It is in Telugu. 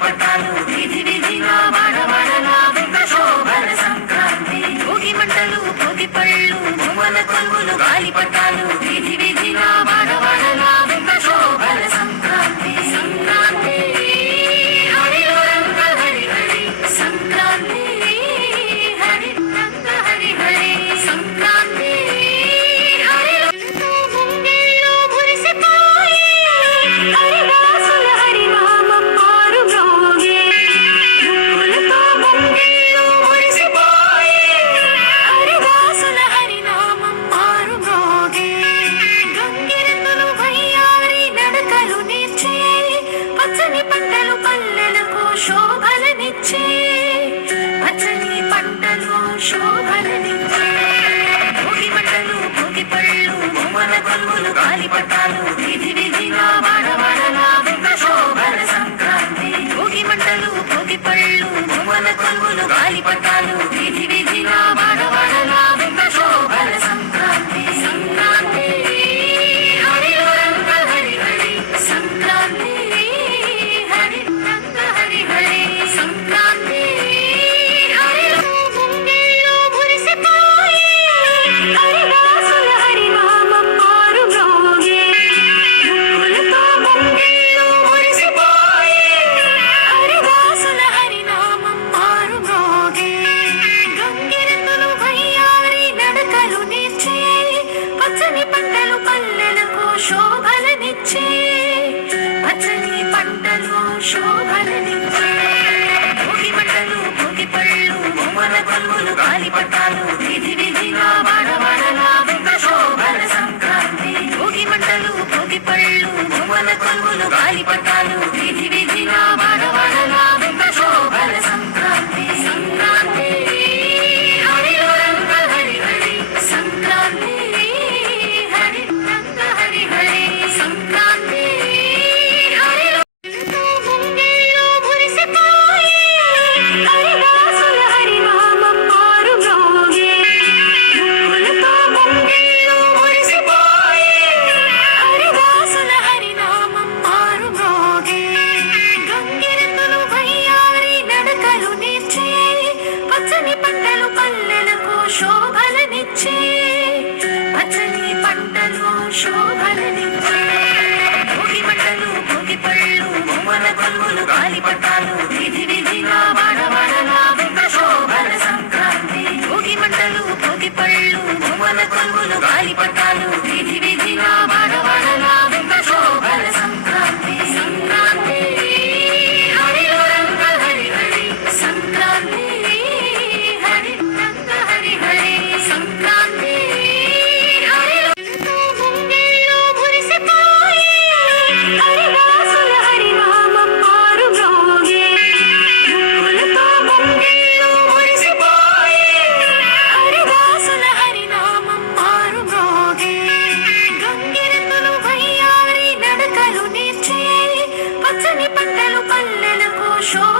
గాలిపటాలు వీధి వీధిగా వాడవాడలా శోభల సంక్రాంతి భోగి మంటలు భోగి పళ్ళు బొమ్మల కొలువులు గాలిపటాలు వీధి వీధిగా వాడవాడలా శోభల సంక్రాంతి సంక్రాంతి హరిలో రంగ హరి హరి సంక్రాంతి హరి రంగ హరి హరి సంక్రాంతి హరిలో ముంగిళ్ళు మురిసిపోయి హరిదాసుల హరినామం మారు మ్రోగే పూలతో ముంగిళ్ళు మురిసిపోయి హరిదాసుల హరినామం మారు మ్రోగే గంగిరెద్దులు వయ్యారి నడకలు నేర్చే పచ్చని పంటలు పల్లెలకు శోభలనిచ్చే పచ్చని పంటలు శోభలనిచ్చే భోగి మంటలు భోగి పళ్ళు బొమ్మల కొలువులు గాలిపటాలు వీధి వీధిగా వాడవాడలా శోభల సంక్రాంతి భోగి మంటలు భోగి పళ్ళు బొమ్మల కొలువులు గాలిపటాలు వీధి వీధిగా వాడవాడలా శోభల సంక్రాంతి సంక్రాంతి హరిలో రంగ హరి హరి సంక్రాంతి హరి రంగ హరి హరి సంక్రాంతి హరిలో ముంగిళ్ళు మురిసిపోయి హరిదాసుల హరినామం మారు మ్రోగే పూలతో ముంగిళ్ళు మురిసిపోయి హరిదాసుల హరినామం మారు మ్రోగే గంగిరెద్దులు వయ్యారి నడకలు నేర్చే పచ్చని పంటలు పల్లెలకు శోభలనిచ్చే పచ్చని పంటలు శోభలనిచ్చే భోగి మంటలు భోగి పళ్ళు బొమ్మల కొలువులు గాలిపటాలు వీధి వీధిగా వాడవాడలా శోభల సంక్రాంతి భోగి మంటలు భోగి పళ్ళు బొమ్మల కొలువులు గాలిపటాలు వీధి వీధిగా వాడవాడలా శోభల సంక్రాంతి సంక్రాంతి హరిలో రంగ హరి హరి సంక్రాంతి హరి రంగ హరి హరి సంక్రాంతి హరిలో ముంగిళ్ళు మురిసిపోయి హరిదాసుల హరినామం మారు మ్రోగే పూలతో ముంగిళ్ళు మురిసిపోయి హరిదాసుల హరినామం మారు మ్రోగే గంగిరెద్దులు వయ్యారి నడకలు నేర్చే పచ్చని పంటలు పల్లెలకు శోభలనిచ్చే పచ్చని పంటలు శోభలనిచ్చే భోగి మంటలు భోగి పళ్ళు బొమ్మల కొలువులు గాలిపటాలు వీధి వీధిగా వాడవాడలా శోభల సంక్రాంతి భోగి మంటలు భోగి పళ్ళు బొమ్మల కొలువులు గాలిపటాలు వీధి వీధిగా వాడవాడలా శోభల సంక్రాంతి సంక్రాంతి హరిలో రంగ హరి హరి సంక్రాంతి హరి రంగ హరి హరి సంక్రాంతి హరిలో ముంగిళ్ళు మురిసిపోయి హరిదాసుల హరినామం మారు మ్రోగే పూలతో ముంగిళ్ళు మురిసిపోయి హరిదాసుల హరినామం మారు మ్రోగే గంగిరెద్దులు వయ్యారి నడకలు నేర్చే పచ్చని పంటలు పల్లెలకు శోభ